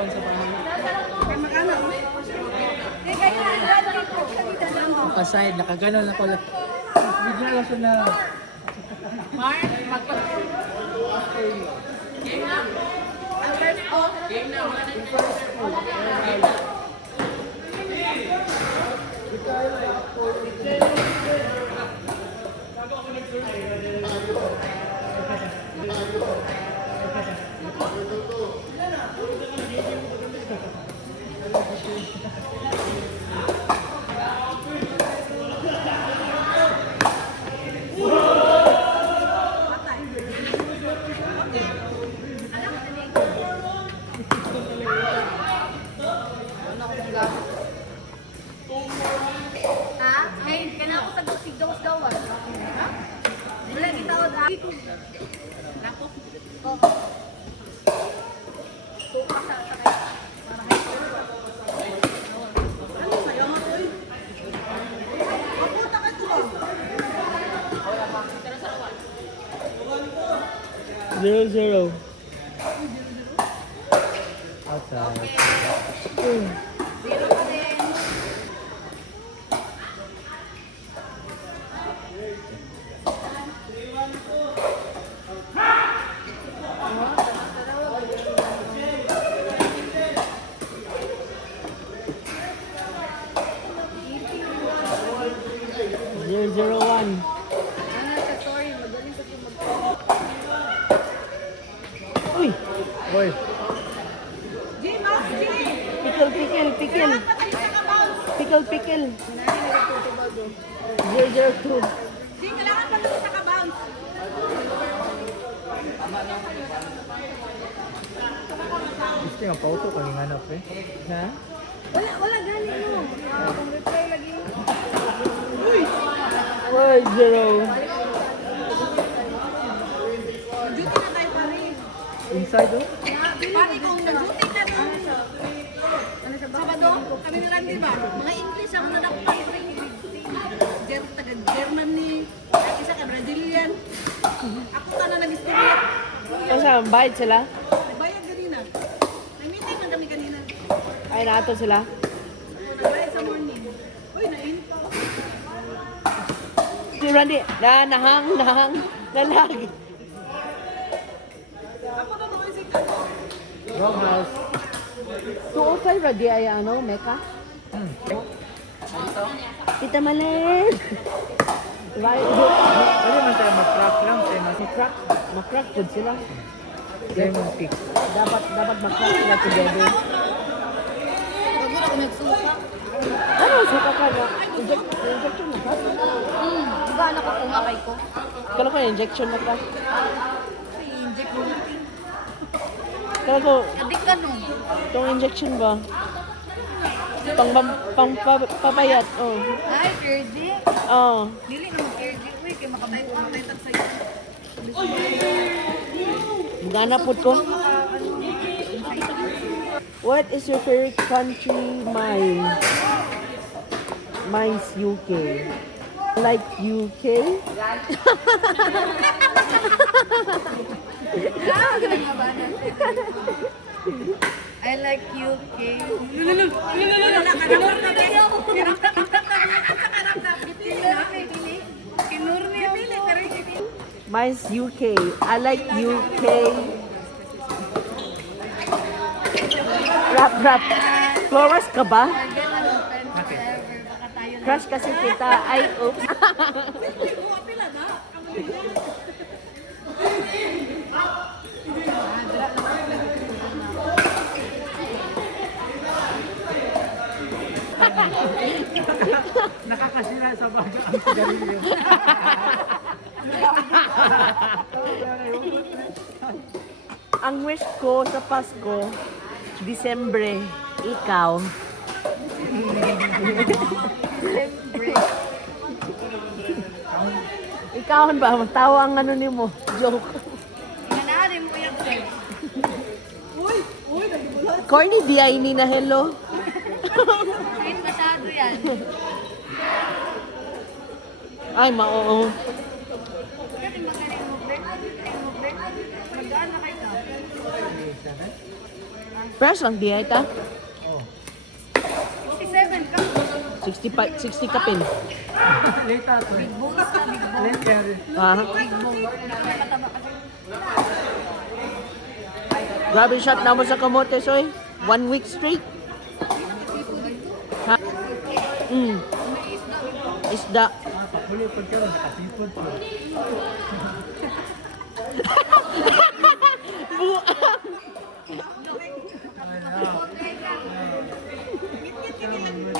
kuan sa bahay. Nakaside, nakaganon ako lang. Bigla lang siya na. Mark, Game na. Game na. Zero, zero. Outside. Zero, zero, one. Uy! Boy! Pickle, pickle, pickle. Pickle, pickle. 002. Kailangan pa lang sa kabounce. Gusto yung pauto kami hanap eh. Ha? Wala gani mo. Kung reply lagi. Uy! Zero. Duty na tayo pare. Inside oh? Pare kung nag-duty ka nung Sabado, kami na lang diba? Mga English ako na dapat. Taga-German ni, isa ka Brazilian. Ako ka na nag-istorya. Saan? Bayad sila? Bayad ganina. May meeting na kami kanina. Ay, nato sila? Nagbayad sa morning. Uy, nainit pa. Si Randy, nahang, nalag. Ako na naman si Wrong house. Tuusay Randy ay ano, Mecca? Kita malin. Right. Pwede man tayo mag-crack lang tayo Makrak food sila. lemon cake. Dapat makrak sila together. Bago ako nagsuka. Ano, suka ka na? Injection na ka? Di ba anak ako nga kay ko? Kala ko injection na ka. I-inject mo natin. Kala ko, Adik ka nun. itong injection ba? Pang papayat, oh. Ay, Ferdy. Oh. Dili naman Ferdy. Uy, kaya makatay-tag sa'yo. Gana po ko. What is your favorite country? Mine's UK. Like UK? I like UK. Mine's UK. I like UK. Rap. Flores ka ba? Crush kasi kita. Ay, oops. Nakakasira sa baga ang sigarilyo. Ang wish ko sa Pasko, Disyembre, ikaw. Ikaw ba? Matawa ang ano ni mo. Joke. Nanaarin mo yung sir. Corny di ay ni na hello. Kahit masyado yan. Ay, maoo. Kasi magaling mo, Brett. Magaan na kayo. Price lang diya ita. Oh. 67 ka. 60 kapin. Late ato. Big bonus na, big bonus. Late kaya. Ha? Big bonus. May pataba kasi. Grabe shot na mo sa kamote, soy. 1 week straight. Ha? Isda. Pakuli po ka lang. Nakasipod pa.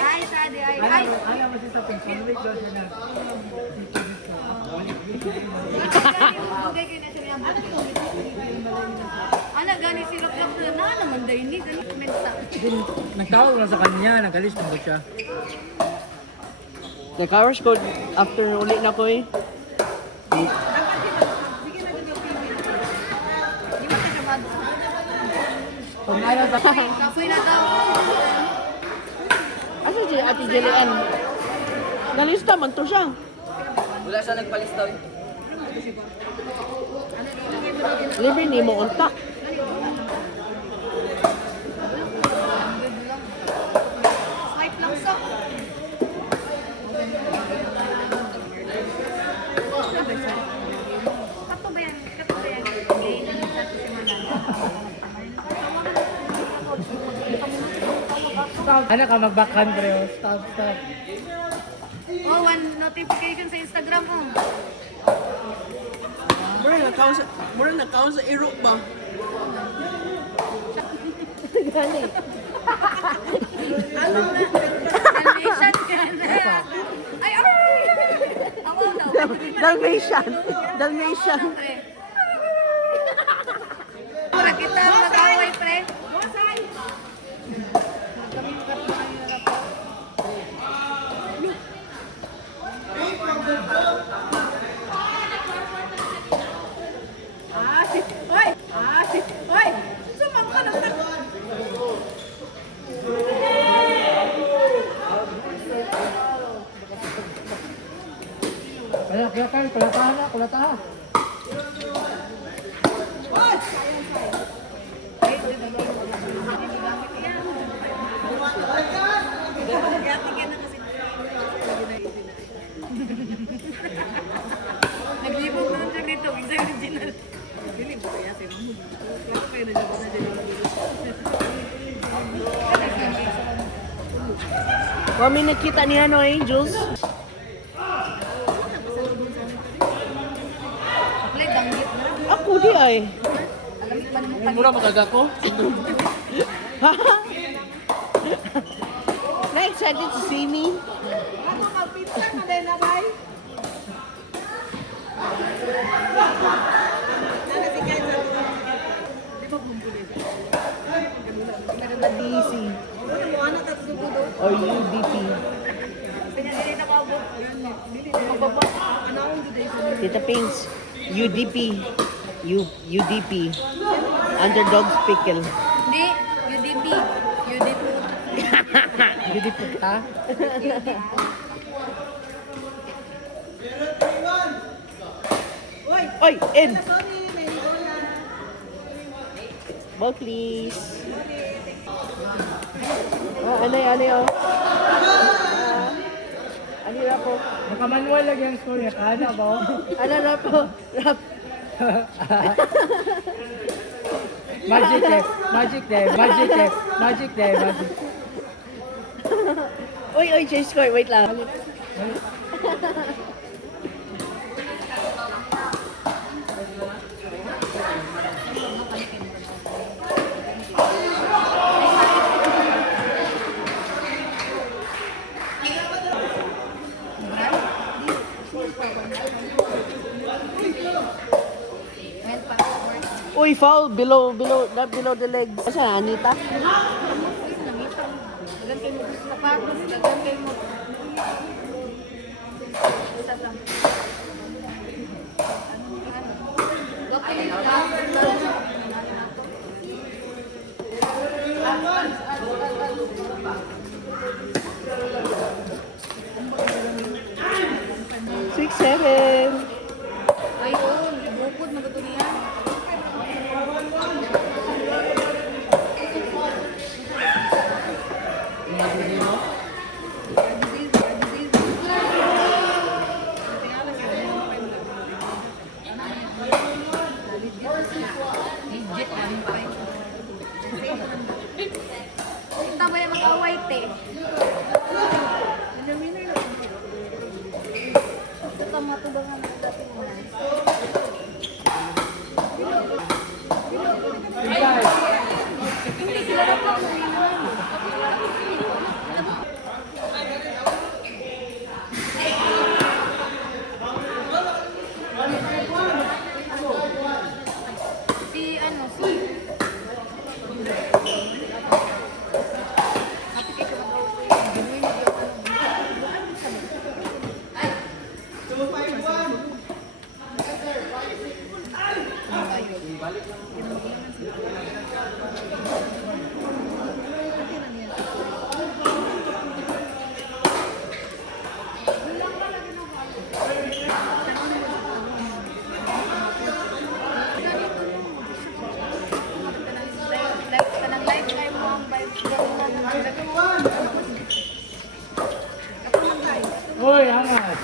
Ay, sadi, ay. Alam mo siya sa pension week daw siya na. Dugay kayo na siya niya. Ana, gani sirap lang na naman dahil ni. Gani, mensa. Nagtawag lang sa kanya. Nagalis mo siya. Nag-hours ko after uli na ko eh. Di ba siya bad? Kung ayaw sa... Kapoy na daw. Asa si Ate Jillian? Nalista man to siya. Wala siya nagpalista eh. Libre ni mo unta. Swipe lang so. Kato ba yan? Kato ba yan? Ngayon na sa simula. Ano ka mag-backhand pero stop. Oh, one notification sa Instagram mo. Mura nagkaon sa Europe ba? Gani. Salvation ka na. Ay, ay! Ako daw. Dalmatian. Dalmatian. Pre. Para kita mag-away, pre. Kaya, kulatahan. Naglibog na siya dito. Isa yung original. Pili mo kaya si Mahmoud. Klaro kayo na dyan na dyan. Kami nakita ni ano eh, Jules. Play, banggit na. Ako di ay. Alam mo pa naman Mura magaga ko. Na-excited to see me. DC or UDP. pinagdilita ko abot. Tita Pings, UDP. UDP. Underdog's Pickle. Hindi, UDP. UDP. Hindi po ka. Oy, in! Ball please. Ano yun? Ano na po? Nakamanual lang yung score niya. Kana ba? Ano na po? Rap. Magic day. Uy, change score. Wait lang. Uy, foul below the legs. Asa Anita? Dagan kayo mo gusto sapatos. Dagan kayo mo. Isa lang. Bakit lang? 6-7. Ayun, bukod magatulian. Kanang lifetime mo ang vibes ganun. Uy, angat.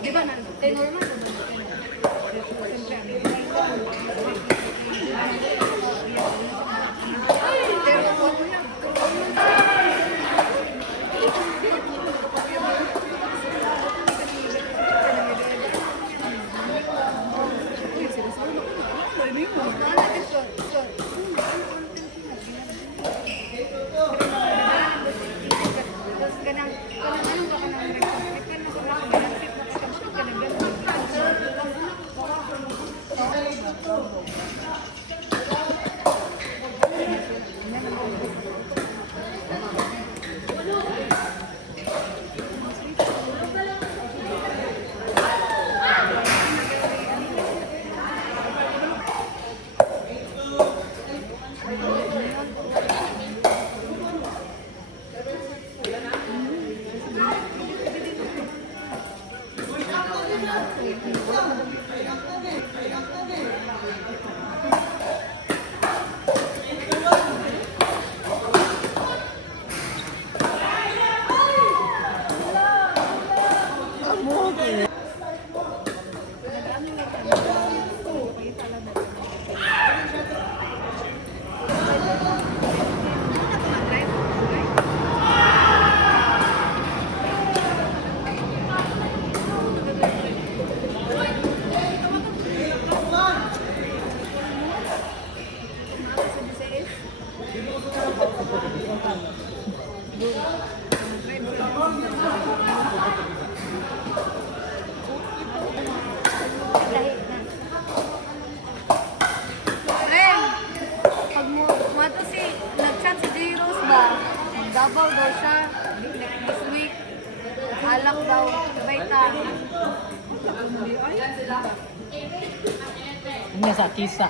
Di ba na? Normal pero ako yan. Pag mo to si nag-chat si J-Rose ba? Davao daw siya this week. Alak daw, baita. Ano sa kisa?